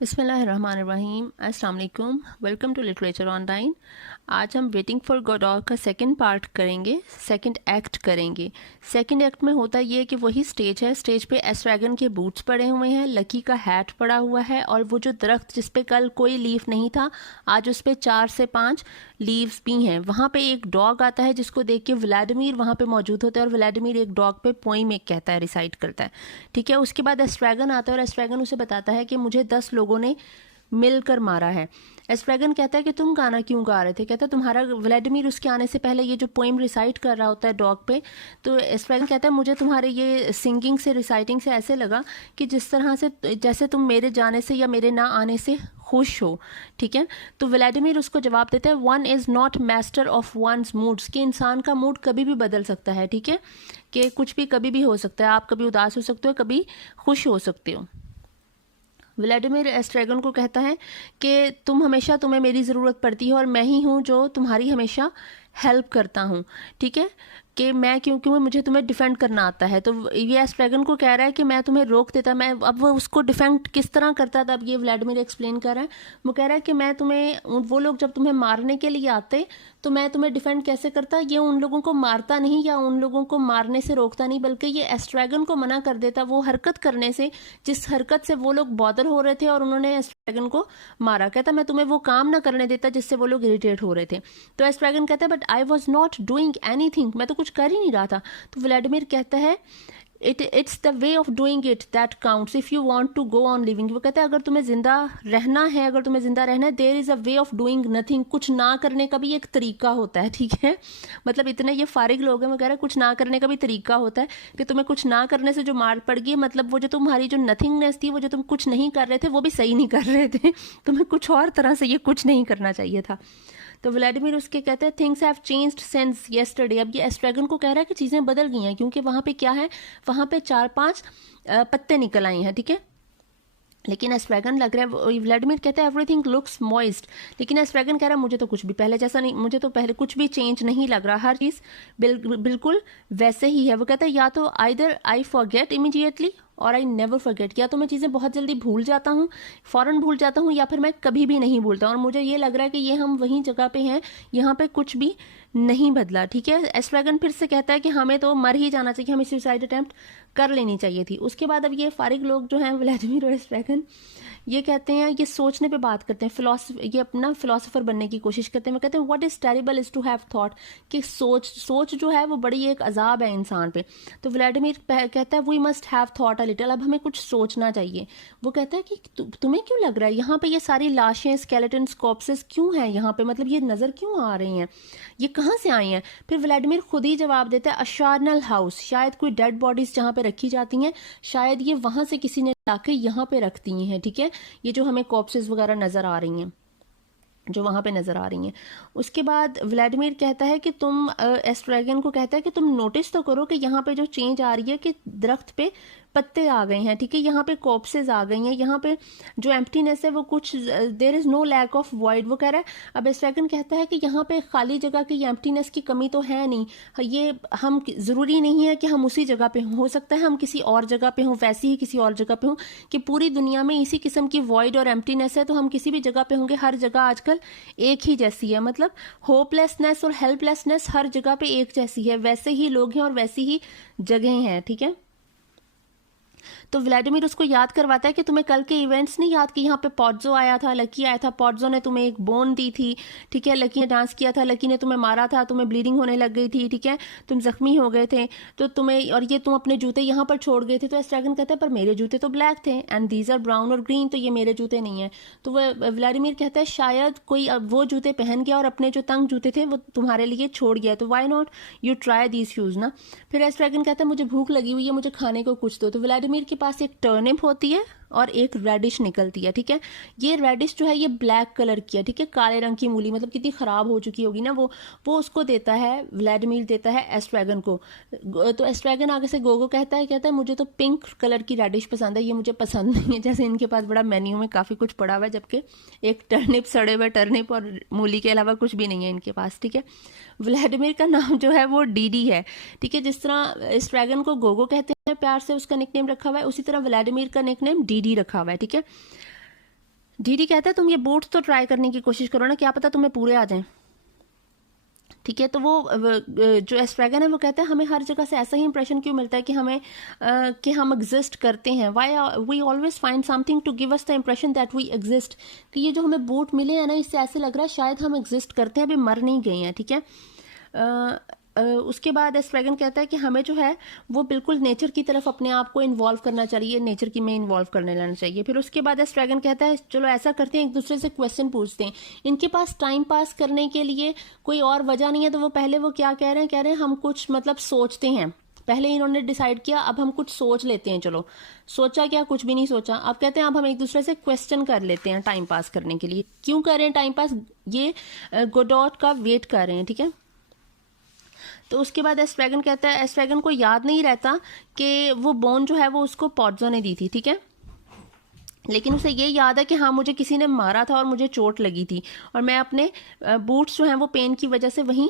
बिस्मिल्लाहिर्रहमानिर्रहीम, अस्सलाम वालेकुम। Welcome to literature online. आज हम वेटिंग फॉर गोडॉट का सेकंड पार्ट करेंगे, सेकंड एक्ट करेंगे। सेकंड एक्ट में होता ये है कि वही स्टेज है, स्टेज पे एस्ट्रैगन के बूट्स पड़े हुए हैं, लकी का हैट पड़ा हुआ है, और वो जो दरख्त जिस पे कल कोई लीफ नहीं था, आज उस पे 4 से 5 लीव्स भी हैं। वहाँ पे एक डॉग आता है जिसको देख के व्लादिमीर वहाँ पे मौजूद होता है, और व्लादिमीर एक डॉग पे पोइम एक कहता है, रिसाइट करता है, ठीक है। उसके बाद एस्ट्रैगन आता है और एस्ट्रैगन उसे बताता है कि मुझे 10 लोगों ने मिलकर मारा है। एस्ट्रैगन कहता है कि तुम गाना क्यों गा रहे थे? कहता है तुम्हारा व्लादिमीर उसके आने से पहले ये जो पोइम रिसाइट कर रहा होता है डॉग पे, तो एस्ट्रैगन कहता है मुझे तुम्हारे ये सिंगिंग से, रिसाइटिंग से ऐसे लगा कि जिस तरह से जैसे तुम मेरे जाने से या मेरे ना आने से खुश हो, ठीक है। तो व्लादिमीर उसको जवाब देता है, one is not master of one's moods, कि इंसान का मूड कभी भी बदल सकता है, ठीक है, कि कुछ भी कभी भी हो सकता है। आप कभी उदास हो सकते हो, कभी खुश हो सकते हो। व्लादिमीर एस्ट्रैगन को कहता है कि तुम्हें मेरी ज़रूरत पड़ती है और मैं ही हूँ जो तुम्हारी हमेशा हेल्प करता हूँ, ठीक है, कि मैं क्योंकि मुझे तुम्हें डिफेंड करना आता है। तो ये एस्ट्रैगन को कह रहा है कि मैं तुम्हें रोक देता, मैं अब वो उसको डिफेंड किस तरह करता था, अब ये व्लादिमीर एक्सप्लेन कर रहा है। वो कह रहा है कि मैं तुम्हें, वो लोग जब तुम्हें मारने के लिए आते तो मैं तुम्हें डिफेंड कैसे करता, ये उन लोगों को मारता नहीं या उन लोगों को मारने से रोकता नहीं, बल्कि ये एस्ट्रैगन को मना कर देता वो हरकत करने से जिस हरकत से वो लोग बॉदर हो रहे थे और उन्होंने एस्ट्रैगन को मारा। कहता मैं तुम्हें वो काम ना करने देता जिससे वो लोग इरिटेट हो रहे थे। तो एस्ट्रैगन कहता है but I was not doing anything, मैं तो कुछ कर ही नहीं रहा था। तो व्लादिमीर कहता है it's the way of doing it that counts if you want to go on living. वो कहता है अगर तुम्हें जिंदा रहना है, अगर तुम्हें जिंदा रहना है, there is a way of doing nothing, कुछ ना करने का भी एक तरीका होता है, ठीक है। मतलब इतने ये फारिग लोग हैं, वो कह रहे हैं कुछ ना करने का भी तरीका होता है, कि तुम्हें कुछ ना करने से जो मार पड़ गई, मतलब वो जो तुम्हारी जो नथिंगनेस थी, वो जो तुम कुछ नहीं कर रहे थे, वो भी सही नहीं कर रहे थे, तुम्हें कुछ और तरह से ये कुछ नहीं करना चाहिए था। तो व्लादिमीर उसके कहते हैं things have changed since yesterday. अब ये एस्ट्रैगन को कह रहा है कि चीज़ें बदल गई हैं, क्योंकि वहाँ पे क्या है, वहाँ पे 4-5 पत्ते निकल आए हैं, ठीक है। लेकिन एस्ट्रैगन लग रहा है, व्लादिमीर कहता है एवरीथिंग लुक्स मॉइस्ट, लेकिन एस्ट्रैगन कह रहा है मुझे तो कुछ भी पहले जैसा नहीं, मुझे तो पहले कुछ भी चेंज नहीं लग रहा, हर चीज़ बिल्कुल वैसे ही है। वो कहता है या तो आइदर आई फॉरगेट इमीडिएटली और आई नेवर फॉरगेट, या तो मैं चीज़ें बहुत जल्दी भूल जाता हूँ, फ़ौरन भूल जाता हूँ, या फिर मैं कभी भी नहीं भूलता। और मुझे ये लग रहा है कि ये हम वहीं जगह पे हैं, यहाँ पे कुछ भी नहीं बदला, ठीक है। एस्ट्रैगन फिर से कहता है कि हमें तो मर ही जाना चाहिए, हमें सुसाइड अटैम्प्ट कर लेनी चाहिए थी। उसके बाद अब ये फारिग लोग जो हैं व्लादिमीर और एस्ट्रैगन, ये कहते हैं, ये सोचने पे बात करते हैं, ये अपना फिलोसोफर बनने की कोशिश करते हैं। वो कहते हैं what is terrible is to have thought, कि सोच जो है वो बड़ी एक अजाब है इंसान पे। तो व्लादिमीर कहता है we must have thought a little, अब हमें कुछ सोचना चाहिए। वो कहता है कि तुम्हें क्यों लग रहा है यहाँ पे ये सारी लाशें, स्केलेटन्स, कॉर्प्सेस क्यों हैं यहाँ पे, मतलब ये नज़र क्यों आ रही हैं, ये कहाँ से आई हैं? फिर व्लादिमीर खुद ही जवाब देता है अशार्नल हाउस, शायद कोई डेड बॉडीज जहाँ पे रखी जाती हैं, शायद ये वहाँ से किसी ने लाके यहाँ पे रख दी हैं, ठीक है। ये जो हमें कॉर्प्सेस वगैरह नज़र आ रही हैं, जो वहाँ पे नज़र आ रही हैं। उसके बाद व्लादिमीर कहता है कि तुम, एस्ट्रैगन को कहता है कि तुम नोटिस तो करो कि यहाँ पे जो चेंज आ रही है कि दरख्त पे पत्ते आ गए हैं, ठीक है, यहाँ पे कॉर्प्सेस आ गई हैं, यहाँ पे जो एम्प्टीनेस है वो कुछ, there is no lack of void. वो कह रहा है, अब एस्ट्रैगन कहता है कि यहाँ पे खाली जगह की एम्प्टीनेस की कमी तो है नहीं, ये हम ज़रूरी नहीं है कि हम उसी जगह पे हो सकता है हम किसी और जगह पे हों, वैसी ही किसी और जगह पे हों, कि पूरी दुनिया में इसी किस्म की वॉइड और एम्प्टीनेस है, तो हम किसी भी जगह पे होंगे, हर जगह आजकल एक ही जैसी है, मतलब होपलेसनेस और हेल्पलेसनेस हर जगह पे एक जैसी है, वैसे ही लोग हैं और वैसी ही जगह हैं, ठीक है। तो व्लादिमीर उसको याद करवाता है कि तुम्हें कल के इवेंट्स नहीं याद कि यहाँ पे पॉड्जो आया था, लकी आया था, पॉड्जो ने तुम्हें एक बोन दी थी, ठीक है, लकी ने डांस किया था, लकी ने तुम्हें मारा था, तुम्हें ब्लीडिंग होने लग गई थी, ठीक है, तुम जख्मी हो गए थे, तो तुम्हें, और ये तुम अपने जूते यहाँ पर छोड़ गए थे। तो एस्ट्रैगन कहता है पर मेरे जूते तो ब्लैक थे एंड दीज आर ब्राउन और ग्रीन, तो ये मेरे जूते नहीं है। तो वह व्लादिमीर कहता है शायद कोई वो जूते पहन गया और अपने जो तंग जूते थे वो तुम्हारे लिए छोड़ गया, तो why not you try these shoes ना। फिर एस्ट्रैगन कहता है मुझे भूख लगी हुई है, मुझे खाने को कुछ दो। तो व्लादिमीर के पास एक टर्निप होती है, और एक रेडिश निकलती है, ठीक है। ये रेडिश जो है ये ब्लैक कलर की है, ठीक है, काले रंग की मूली, मतलब कितनी ख़राब हो चुकी होगी ना वो उसको देता है, व्लादिमीर देता है एस्ट्रैगन को। तो एस्ट्रैगन आगे से गोगो कहता है मुझे तो पिंक कलर की रेडिश पसंद है, ये मुझे पसंद नहीं है। जैसे इनके पास बड़ा मेन्यू में काफ़ी कुछ पड़ा हुआ है, जबकि एक टर्निप, सड़े हुए टर्निप और मूली के अलावा कुछ भी नहीं है इनके पास, ठीक है। व्लादिमीर का नाम जो है वो डीडी है, ठीक है। जिस तरह एस्ट्रैगन को गोगो कहते हैं प्यार से, उसका निकनेम रखा हुआ है, उसी तरह व्लादिमीर का निकनेम डीडी रखा हुआ है, ठीक है। डीडी कहता है तुम ये बूट्स तो ट्राई करने की कोशिश करो ना, क्या पता तुम्हें पूरे आ जाएं, ठीक है। तो वो जो एस्ट्रैगन है वो कहता है हमें हर जगह से ऐसा ही इंप्रेशन क्यों मिलता है कि हमें कि हम एग्जिस्ट करते हैं, why we always find something to give us the impression that we exist, कि ये जो हमें बूट मिले हैं ना, इससे ऐसे लग रहा है शायद हम एग्जिस्ट करते हैं, अभी मर नहीं गए हैं, ठीक है। उसके बाद एस्ट्रैगन कहता है कि हमें जो है वो बिल्कुल नेचर की तरफ अपने आप को इन्वॉल्व करना चाहिए, नेचर की में इन्वॉल्व करने लेना चाहिए। फिर उसके बाद एस्ट्रैगन कहता है चलो ऐसा करते हैं, एक दूसरे से क्वेश्चन पूछते हैं। इनके पास टाइम पास करने के लिए कोई और वजह नहीं है, तो वो पहले वो क्या कह रहे हैं हम कुछ मतलब सोचते हैं। पहले इन्होंने डिसाइड किया अब हम कुछ सोच लेते हैं, चलो सोचा क्या, कुछ भी नहीं सोचा। अब कहते हैं अब हम एक दूसरे से क्वेश्चन कर लेते हैं टाइम पास करने के लिए। क्यों कर रहे हैं टाइम पास, ये गोडॉट का वेट कर रहे हैं, ठीक है। तो उसके बाद एस्ट्रैगन कहता है, एस्ट्रैगन को याद नहीं रहता कि वो बोन जो है वो उसको पॉड्जो ने दी थी, ठीक है, लेकिन उसे ये याद है कि हाँ मुझे किसी ने मारा था और मुझे चोट लगी थी और मैं अपने बूट्स जो हैं वो पेन की वजह से वहीं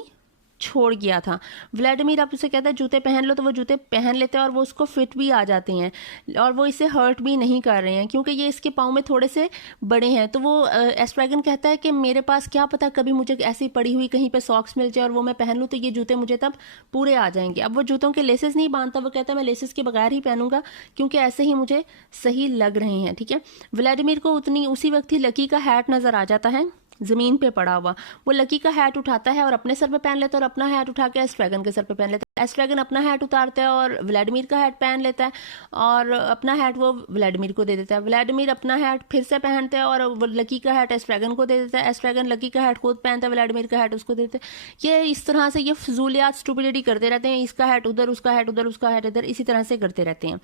छोड़ गया था। व्लादिमीर अब उसे कहता है जूते पहन लो, तो वो जूते पहन लेते हैं और वो उसको फिट भी आ जाते हैं और वो इसे हर्ट भी नहीं कर रहे हैं क्योंकि ये इसके पाँव में थोड़े से बड़े हैं। तो वो एस्ट्रैगन कहता है कि मेरे पास क्या पता कभी मुझे ऐसी पड़ी हुई कहीं पे सॉक्स मिल जाए और वो मैं पहन लूँ तो ये जूते मुझे तब पूरे आ जाएंगे। अब वो जूतों के लेसेस नहीं बांधता, वो कहता है मैं लेसेस के बगैर ही पहनूंगा क्योंकि ऐसे ही मुझे सही लग रहे हैं, ठीक है। व्लादिमीर को उसी वक्त ही लकी का हैट नजर आ जाता है जमीन पे पड़ा हुआ। वो लकी का हैट उठाता है और अपने सर पे पहन लेता है और अपना हैट उठा के एस्ट्रैगन के सर पे पहन लेता है। एस्ट्रैगन अपना हैट उतारता है और व्लादिमीर का हैट पहन लेता है और अपना हैट वो व्लादिमीर को दे देता है। व्लादिमीर अपना हैट फिर से पहनता है और लकी का हैट एस्ट्रैगन को दे देता है। एस्ट्रैगन लकी का हैट खुद पहनता है, व्लादिमीर का हैट उसको देते हैं। ये इस तरह से ये फजूलियात स्टुपिडिटी करते रहते हैं, इसका हैट उधर, उसका हैट उधर, उसका हैट इधर, इसी तरह से करते रहते हैं।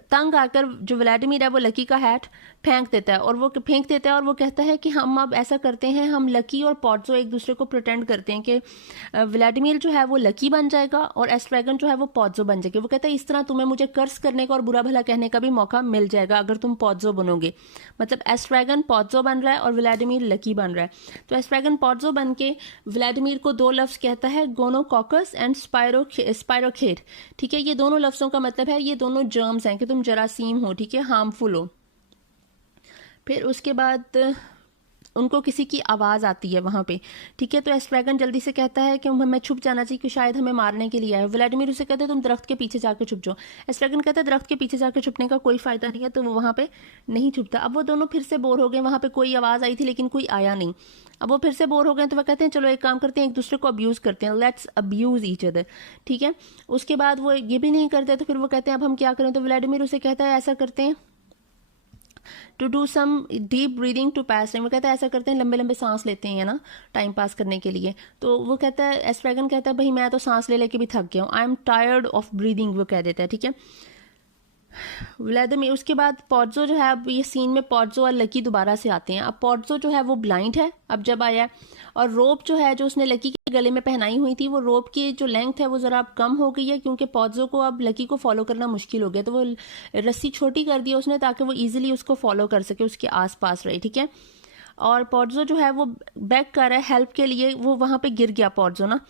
तंग आकर जो व्लादिमीर है वो लकी का हैट फेंक देता है और वो कहता है कि हम अब ऐसा करते हैं, हम लकी और पॉड्जो एक दूसरे को प्रिटेंड करते हैं कि व्लादिमीर जो है वो लकी बन जाएगा और एस्ट्रैगन जो है वो पॉड्जो बन जाएगी। वो कहता है इस तरह तुम्हें मुझे कर्स करने का और बुरा भला कहने का भी मौका मिल जाएगा अगर तुम पॉड्जो बनोगे। मतलब एस्ट्रैगन पॉड्जो बन रहा है और व्लादिमीर लकी बन रहा है। तो एस्ट्रैगन पॉड्जो बन के व्लादिमीर को दो लफ्ज कहता है, गोनोकॉकस एंड स्पाइरोखेट, ठीक है। ये दोनों लफ्जों का मतलब है ये दोनों जर्म्स हैं कि तुम जरासीम हो, ठीक है, हार्मफुल हो। फिर उसके बाद उनको किसी की आवाज़ आती है वहाँ पे, ठीक है। तो एस्ट्रैगन जल्दी से कहता है कि हमें छुप जाना चाहिए कि शायद हमें मारने के लिए आए। व्लादिमीर उसे कहते हैं तुम दरख्त के पीछे जाकर छुप जाओ। एस्ट्रैगन कहता है दरख्त के पीछे जाकर छुपने का कोई फ़ायदा नहीं है, तो वो वहाँ पे नहीं छुपता। अब वो दोनों फिर से बोर हो गए, वहाँ पे कोई आवाज़ आई थी लेकिन कोई आया नहीं। अब वो फिर से बोर हो गए तो वह कहते हैं चलो एक काम करते हैं, एक दूसरे को अब्यूज़ करते हैं, लेट्स अब्यूज़ ईच अदर, ठीक है। उसके बाद वो ये भी नहीं करते तो फिर वो कहते हैं अब हम क्या करें। तो व्लादिमीर उसे कहता है ऐसा करते हैं, to do some deep breathing to pass time. वो कहता है ऐसा करते हैं लंबे लंबे सांस लेते हैं ना टाइम पास करने के लिए। तो वो कहता है, एस्ट्रैगन कहता है भाई मैं तो सांस ले लेके भी थक गया हूँ, I am tired of breathing, वो कह देता है, ठीक है। व्लादिमीर उसके बाद पॉड्जो जो है, अब ये सीन में पॉड्जो और लकी दोबारा से आते हैं। अब पॉड्जो जो है वो ब्लाइंड है अब जब आया है, और रोप जो है जो उसने लकी के गले में पहनाई हुई थी वो रोप की जो लेंथ है वो ज़रा अब कम हो गई है क्योंकि पॉड्जो को अब लकी को फॉलो करना मुश्किल हो गया। तो वो रस्सी छोटी कर दी उसने ताकि वो ईजिली उसको फॉलो कर सके, उसके आसपास रहे, ठीक है। और पॉड्जो जो है वो बैक कर रहा है हेल्प के लिए, वो वहाँ पे गिर गया पॉड्जो ना,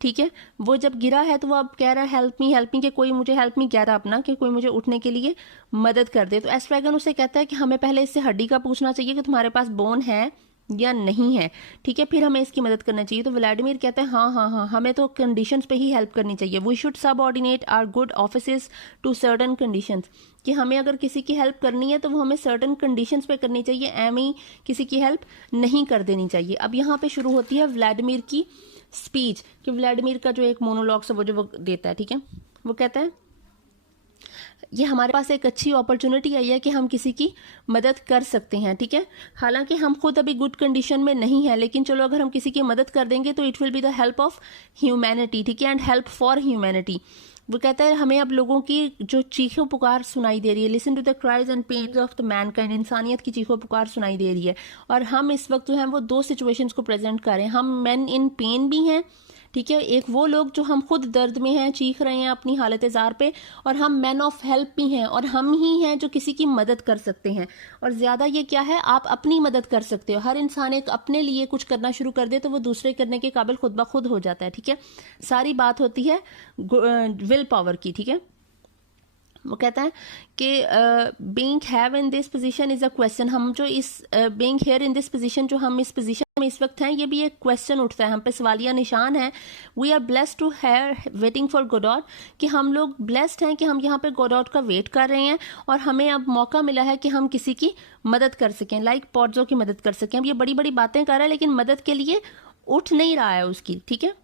ठीक है। वो जब गिरा है तो वो अब कह रहा है हेल्प मी कि कोई मुझे हेल्प मी कह रहा अपना कि कोई मुझे उठने के लिए मदद कर दे। तो एस्ट्रैगन उसे कहता है कि हमें पहले इससे हड्डी का पूछना चाहिए कि तुम्हारे पास बोन है या नहीं है, ठीक है, फिर हमें इसकी मदद करना चाहिए। तो व्लादिमीर कहता है हाँ हाँ हाँ हमें तो कंडीशंस पे ही हेल्प करनी चाहिए, we should subordinate our good offices to certain conditions, कि हमें अगर किसी की हेल्प करनी है तो वो हमें सर्टन कंडीशंस पे करनी चाहिए, एम ही किसी की हेल्प नहीं कर देनी चाहिए। अब यहाँ पे शुरू होती है व्लादिमीर की स्पीच, कि व्लादिमीर का जो एक मोनोलॉग वो जो वो देता है, ठीक है। वो कहता है ये हमारे पास एक अच्छी अपॉर्चुनिटी आई है कि हम किसी की मदद कर सकते हैं, ठीक है। हालांकि हम खुद अभी गुड कंडीशन में नहीं है, लेकिन चलो अगर हम किसी की मदद कर देंगे तो it will be the help of humanity, ठीक है, एंड हेल्प फॉर ह्यूमैनिटी। वो कहता है हमें अब लोगों की जो चीखों पुकार सुनाई दे रही है, listen to the cries and pains of the mankind, इंसानियत की चीखों पुकार सुनाई दे रही है। और हम इस वक्त जो है वो दो सिचुएशंस को प्रेजेंट कर रहे हैं, हम मैन इन पेन भी हैं, ठीक है, एक वो लोग जो हम खुद दर्द में हैं, चीख रहे हैं अपनी हालत ज़ार पे, और हम मैन ऑफ हेल्प भी हैं, और हम ही हैं जो किसी की मदद कर सकते हैं। और ज़्यादा ये क्या है, आप अपनी मदद कर सकते हो। हर इंसान एक अपने लिए कुछ करना शुरू कर दे तो वो दूसरे करने के काबिल खुद ब खुद हो जाता है, ठीक है। सारी बात होती है विल पावर की, ठीक है। वो कहता है कि being have in this position is a question, हम जो इस being here in this position, जो हम इस पोजीशन में इस वक्त हैं, ये भी एक क्वेश्चन उठता है, हम पे सवालिया निशान है। We are blessed to have waiting for Godot, कि हम लोग ब्लेस्ड हैं कि हम यहाँ पे गोडॉट का वेट कर रहे हैं और हमें अब मौका मिला है कि हम किसी की मदद कर सकें, लाइक पॉड्जो की मदद कर सकें। अब ये बड़ी बड़ी बातें कर रहा है लेकिन मदद के लिए उठ नहीं रहा है उसकी, ठीक है।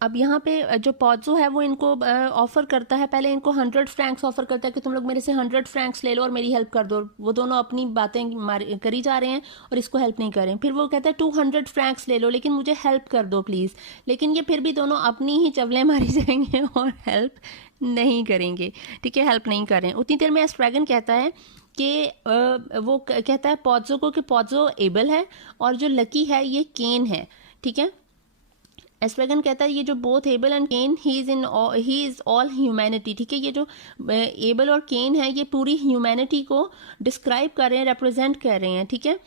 अब यहाँ पे जो पॉड्जो है वो इनको ऑफर करता है, पहले इनको 100 फ्रैंक्स ऑफर करता है कि तुम लोग मेरे से 100 फ्रैंक्स ले लो और मेरी हेल्प कर दो। वो दोनों अपनी बातें करी जा रहे हैं और इसको हेल्प नहीं कर रहे हैं। फिर वो कहता है 200 फ्रैंक्स ले लो लेकिन मुझे हेल्प कर दो प्लीज़। लेकिन ये फिर भी दोनों अपनी ही चवलें मारी जाएंगे और हेल्प नहीं करेंगे, ठीक है, हेल्प नहीं कर रहे हैं। उतनी देर में एस्ट्रैगन कहता है कि वो कहता है पॉड्जो को कि पॉड्जो एबल है और जो लकी है ये केन है, ठीक है। एस्ट्रैगन कहता है ये जो both Abel and Cain, he is all humanity, ठीक है। ये जो एबल और केन है ये पूरी ह्यूमैनिटी को डिस्क्राइब कर रहे हैं, रिप्रेजेंट कर रहे हैं, ठीक है।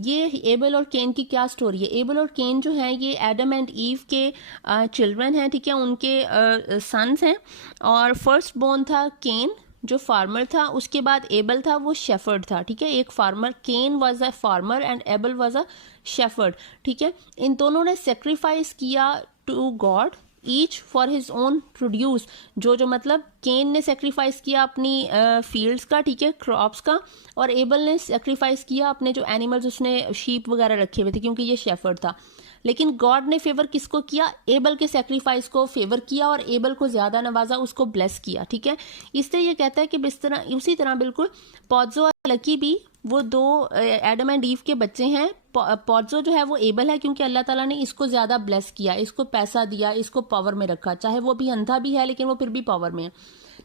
ये एबल और केन की क्या स्टोरी है। एबल और केन जो है ये एडम एंड ईव के चिल्ड्रन हैं, ठीक है, उनके सन्स हैं। और फर्स्ट बोर्न था केन जो फार्मर था, उसके बाद एबल था वो शेफर्ड था, ठीक है। एक farmer, Cain was a farmer and Abel was a shepherd, ठीक है। इन दोनों ने सेक्रीफाइस किया to God each for his own produce, जो मतलब केन ने सेक्रीफाइस किया अपनी फील्ड्स का, ठीक है, क्रॉप्स का, और एबल ने सेक्रीफाइस किया अपने जो एनिमल्स, उसने शीप वगैरह रखे हुए थे क्योंकि ये शेफर्ड था। लेकिन गॉड ने फेवर किसको किया, एबल के सेक्रीफाइस को फेवर किया और एबल को ज्यादा नवाजा, उसको ब्लेस किया, ठीक है। इसलिए ये कहता है कि उसी तरह बिल्कुल पॉड्जो और लकी भी वो दो एडम एंड ईव के बच्चे हैं। पॉड्जो जो है वो एबल है क्योंकि अल्लाह ताला ने इसको ज्यादा ब्लेस किया, इसको पैसा दिया, इसको पावर में रखा, चाहे वो भी अंधा भी है लेकिन वो फिर भी पावर में है।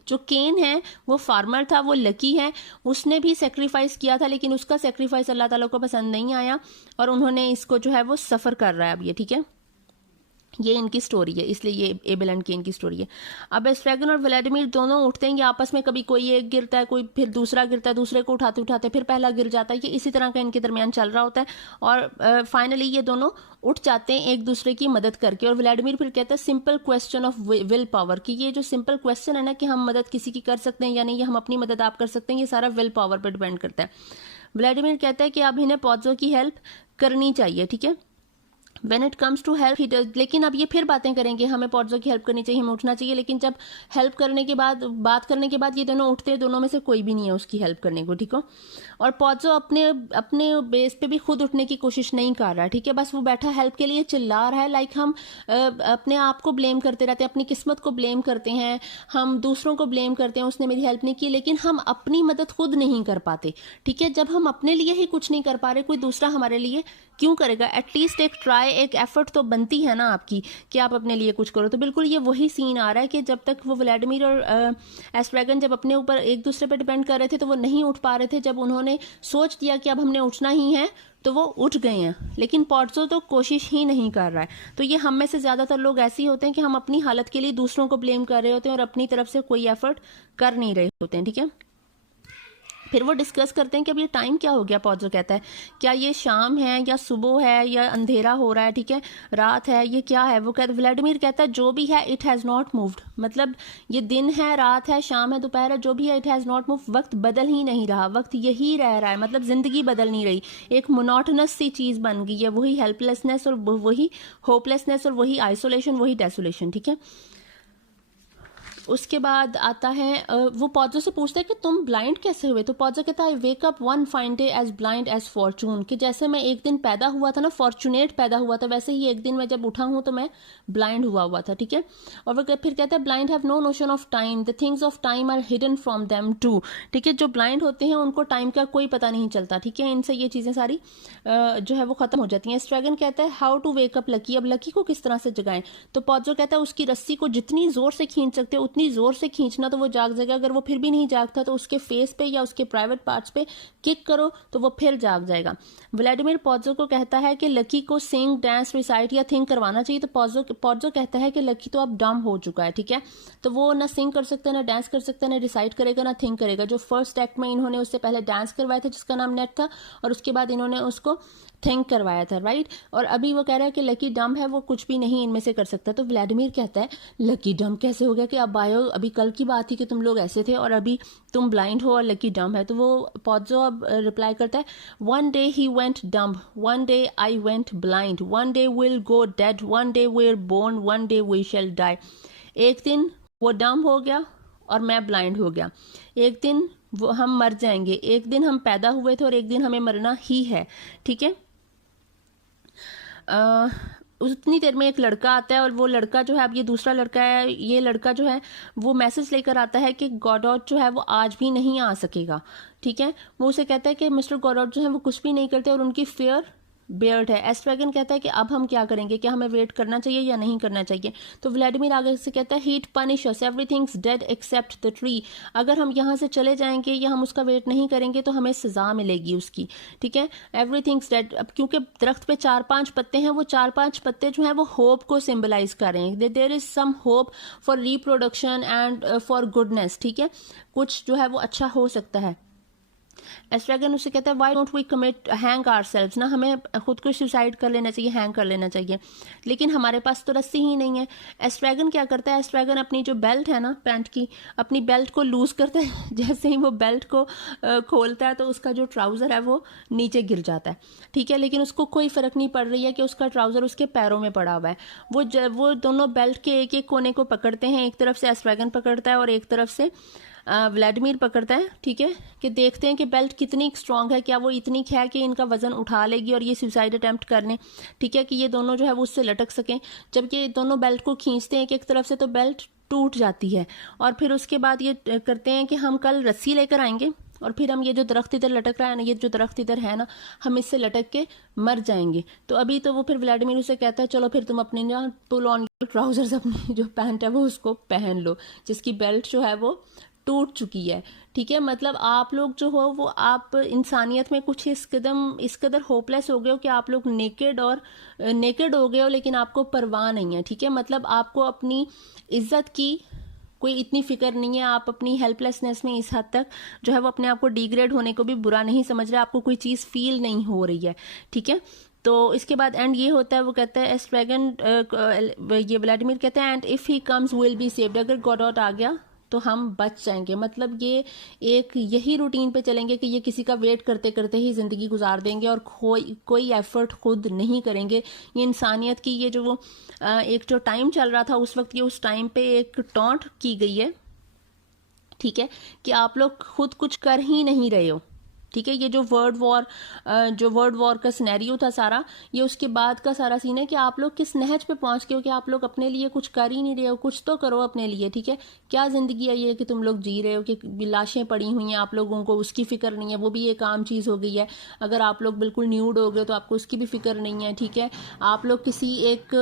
जो केन है वो फार्मर था, वो लकी है, उसने भी सेक्रीफाइस किया था लेकिन उसका सेक्रीफाइस अल्लाह ताला को पसंद नहीं आया और उन्होंने इसको जो है वो सफ़र कर रहा है अब ये, ठीक है। ये इनकी स्टोरी है, इसलिए ये एबल एंड केन की स्टोरी है। अब एस्ट्रैगन और व्लादिमीर दोनों उठते हैं, ये आपस में कभी कोई एक गिरता है, कोई फिर दूसरा गिरता है, दूसरे को उठाते उठाते फिर पहला गिर जाता है, ये इसी तरह का इनके दरमियान चल रहा होता है। और फाइनली ये दोनों उठ जाते हैं एक दूसरे की मदद करके। और व्लादिमीर फिर कहता है simple question of will power, कि ये जो सिंपल क्वेश्चन है ना कि हम मदद किसी की कर सकते हैं या नहीं, हम अपनी मदद आप कर सकते हैं, ये सारा विल पावर पर डिपेंड करता है। व्लादिमीर कहता है कि अब इन्हें पॉड्जो की हेल्प करनी चाहिए, ठीक है। When it comes to help, he does, लेकिन अब ये फिर बातें करेंगे हमें पॉड्जो की हेल्प करनी चाहिए, हमें उठना चाहिए। लेकिन जब हेल्प करने के बाद, बात करने के बाद ये दोनों उठते हैं, दोनों में से कोई भी नहीं है उसकी हेल्प करने को, ठीक हो। और पॉड्जो अपने अपने बेस पे भी खुद उठने की कोशिश नहीं कर रहा है, ठीक है, बस वो बैठा हेल्प के लिए चिल्ला रहा है। लाइक हम अपने आप को ब्लेम करते रहते हैं, अपनी किस्मत को ब्लेम करते हैं, हम दूसरों को ब्लेम करते हैं, उसने मेरी हेल्प नहीं की, लेकिन हम अपनी मदद खुद नहीं कर पाते, ठीक है। जब हम अपने लिए ही कुछ नहीं कर पा रहे, कोई दूसरा हमारे लिए क्यों करेगा। एटलीस्ट एक ट्राई, एक एफर्ट तो बनती है ना आपकी कि आप अपने लिए कुछ करो। तो बिल्कुल ये वही सीन आ रहा है कि जब तक वो व्लादिमीर और एस्ट्रैगन जब अपने ऊपर एक दूसरे पे डिपेंड कर रहे थे तो वो नहीं उठ पा रहे थे। जब उन्होंने सोच दिया कि अब हमने उठना ही है तो वो उठ गए हैं, लेकिन पॉड्जो तो कोशिश ही नहीं कर रहा है। तो ये हम में से ज़्यादातर लोग ऐसे ही होते हैं कि हम अपनी हालत के लिए दूसरों को ब्लेम कर रहे होते हैं और अपनी तरफ से कोई एफर्ट कर नहीं रहे होते हैं, ठीक है। फिर वो डिस्कस करते हैं कि अब ये टाइम क्या हो गया। पॉड्जो कहता है क्या ये शाम है या सुबह है या अंधेरा हो रहा है, ठीक है, रात है, ये क्या है। वो कहता, व्लादिमीर कहता है जो भी है इट हैज़ नॉट मूव्ड, मतलब ये दिन है, रात है, शाम है, दोपहर है, जो भी है इट हैज़ नॉट मूव्ड, वक्त बदल ही नहीं रहा, वक्त यही रह रहा है, मतलब ज़िंदगी बदल नहीं रही, एक मोनोटोनस सी चीज़ बन गई है, वही हेल्पलेसनेस और वही होपलेसनेस और वही आइसोलेशन, वही डेसोलेशन, ठीक है। उसके बाद आता है वो पौधों से पूछता है कि तुम ब्लाइंड कैसे हुए, तो पौधा कहता है wake up one fine day as blind as fortune, कि जैसे मैं एक दिन पैदा हुआ था ना, फॉर्चुनेट पैदा हुआ था, वैसे ही एक दिन मैं जब उठा हूं तो मैं ब्लाइंड हुआ था, ठीक है। और वो फिर कहता है blind have no notion of time, the things of time are hidden from them too, ठीक है। जो ब्लाइंड होते हैं उनको टाइम का कोई पता नहीं चलता, ठीक है, इनसे ये चीजें सारी जो है वो खत्म हो जाती हैं। स्ट्रैगन कहता है how to wake up Lucky, अब लकी को किस तरह से जगाएं, तो पौधो कहता है उसकी रस्सी को जितनी जोर से खींच सकते हो उतनी जोर से खींचना तो वो जाग जाएगा, अगर वो फिर भी नहीं जागता तो उसके फेस पे या उसके प्राइवेट पार्ट्स पे किक करो तो वो फिर जाग जाएगा। व्लादिमीर पौधो को कहता है कि लकी को सिंग, डांस, रिसाइट या थिंक करवाना चाहिए, तो पौधो कहता है कि लकी तो अब डम हो चुका है, ठीक है, तो वो ना सिंग कर सकता है, ना डांस कर सकता है, ना रिसाइट करेगा, ना थिंक करेगा। जो फर्स्ट एक्ट में इन्होंने उससे पहले डांस करवाया था जिसका नाम नेट था, और उसके बाद इन्होंने उसको थिंक करवाया था, राइट। और अभी वो कह रहा है कि लकी डम है, वो कुछ भी नहीं इनमें से कर सकता। तो व्लादिमीर कहता है लकी डम कैसे हो गया, कि अब आयो, अभी कल की बात थी कि तुम लोग ऐसे थे और अभी तुम ब्लाइंड हो और लकी डम है। तो वो पौधो अब रिप्लाई करता है one day he went dumb, one day I went blind, one day will go dead, one day we are born, one day we shall die. एक दिन वो डम हो गया और मैं ब्लाइंड हो गया, एक दिन वो हम मर जाएंगे, एक दिन हम पैदा हुए थे और एक दिन हमें मरना ही है, ठीक है। उतनी देर में एक लड़का आता है और वो लड़का जो है, अब ये दूसरा लड़का है, ये लड़का जो है वो मैसेज लेकर आता है कि गॉडॉट जो है वो आज भी नहीं आ सकेगा, ठीक है। वो उसे कहता है कि मिस्टर गॉडॉट जो है वो कुछ भी नहीं करते और उनकी फेयर बेयर्ड है। एस्ट्रैगन कहता है कि अब हम क्या करेंगे, क्या हमें वेट करना चाहिए या नहीं करना चाहिए, तो व्लादिमीर आगे से कहता है heat punish us, everything's dead except the tree, अगर हम यहाँ से चले जाएंगे या हम उसका वेट नहीं करेंगे तो हमें सजा मिलेगी उसकी, ठीक है। एवरीथिंग्स डेड, अब क्योंकि दरख्त पे 4-5 पत्ते हैं, वो 4-5 पत्ते जो है वो होप को सिंबलाइज कर रहे हैं, there is some hope for reproduction and for goodness, ठीक है, कुछ जो है वो अच्छा हो सकता है। एस्ट्रैगन उससे कहता है why don't we commit hang ourselves, ना हमें खुद को सुसाइड कर लेना चाहिए, हैंग कर लेना चाहिए, लेकिन हमारे पास तो रस्सी ही नहीं है। एस्ट्रैगन क्या करता है, एस्ट्रैगन अपनी जो बेल्ट है ना पैंट की, अपनी बेल्ट को लूज करता है, जैसे ही वो बेल्ट को खोलता है तो उसका जो ट्राउजर है वो नीचे गिर जाता है, ठीक है, लेकिन उसको कोई फर्क नहीं पड़ रही है कि उसका ट्राउजर उसके पैरों में पड़ा हुआ है। वो दोनों बेल्ट के एक एक कोने को पकड़ते हैं, एक तरफ से एस्ट्रैगन पकड़ता है और एक तरफ से व्लादिमीर पकड़ता है, ठीक है, कि देखते हैं कि बेल्ट कितनी स्ट्रांग है, क्या वो इतनी है कि इनका वजन उठा लेगी और ये सुसाइड अटेम्प्ट करने, ठीक है, कि ये दोनों जो है वो उससे लटक सकें। जब ये दोनों बेल्ट को खींचते हैं एक एक तरफ से तो बेल्ट टूट जाती है, और फिर उसके बाद ये करते हैं कि हम कल रस्सी लेकर आएंगे और फिर हम ये जो दरख्त इधर लटक रहा है ना, ये जो दरख्त इधर है ना, हम इससे लटक के मर जाएंगे। तो अभी तो वो फिर व्लादिमीर उसे कहता है चलो फिर तुम अपने ना पुल ऑन ट्राउजर्स, अपनी जो पैंट है वो उसको पहन लो, जिसकी बेल्ट जो है वो टूट चुकी है, ठीक है। मतलब आप लोग जो हो वो आप इंसानियत में कुछ इस कदर होपलेस हो गए हो कि आप लोग नेकेड हो गए हो, लेकिन आपको परवाह नहीं है, ठीक है। मतलब आपको अपनी इज्जत की कोई इतनी फिक्र नहीं है, आप अपनी हेल्पलेसनेस में इस हद तक जो है वो अपने आप को डिग्रेड होने को भी बुरा नहीं समझ रहे, आपको कोई चीज़ फील नहीं हो रही है, ठीक है। तो इसके बाद एंड ये होता है, वो कहता है एस्ट्रैगन, ये व्लादिमीर कहता है and if he comes will be saved, अगर गॉडॉट आ गया तो हम बच जाएंगे। मतलब ये एक यही रूटीन पे चलेंगे कि ये किसी का वेट करते करते ही ज़िंदगी गुजार देंगे और कोई एफर्ट खुद नहीं करेंगे। ये इंसानियत की ये जो वो एक जो टाइम चल रहा था उस वक्त, ये उस टाइम पे एक टॉन्ट की गई है, ठीक है, कि आप लोग खुद कुछ कर ही नहीं रहे हो, ठीक है। ये जो वर्ड वॉर का सिनेरियो था सारा, ये उसके बाद का सारा सीन है कि आप लोग किस नहज पे पहुंच गए हो कि आप लोग अपने लिए कुछ कर ही नहीं रहे हो, कुछ तो करो अपने लिए, ठीक है। क्या जिंदगी है ये कि तुम लोग जी रहे हो कि लाशें पड़ी हुई हैं, आप लोगों को उसकी फिक्र नहीं है, वो भी एक आम चीज़ हो गई है। अगर आप लोग बिल्कुल न्यूड हो गए तो आपको उसकी भी फिक्र नहीं है, ठीक है। आप लोग किसी एक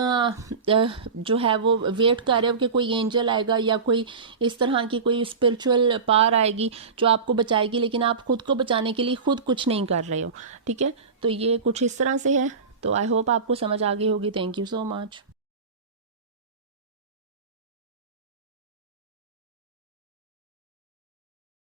जो है वो वेट कर रहे हो कि कोई एंजल आएगा या कोई इस तरह की कोई स्पिरिचुअल पावर आएगी जो आपको बचाएगी, लेकिन आप खुद को बचाने के लिए खुद कुछ नहीं कर रहे हो, ठीक है। तो ये कुछ इस तरह से है। तो आई होप आपको समझ आ गई होगी। Thank you so much.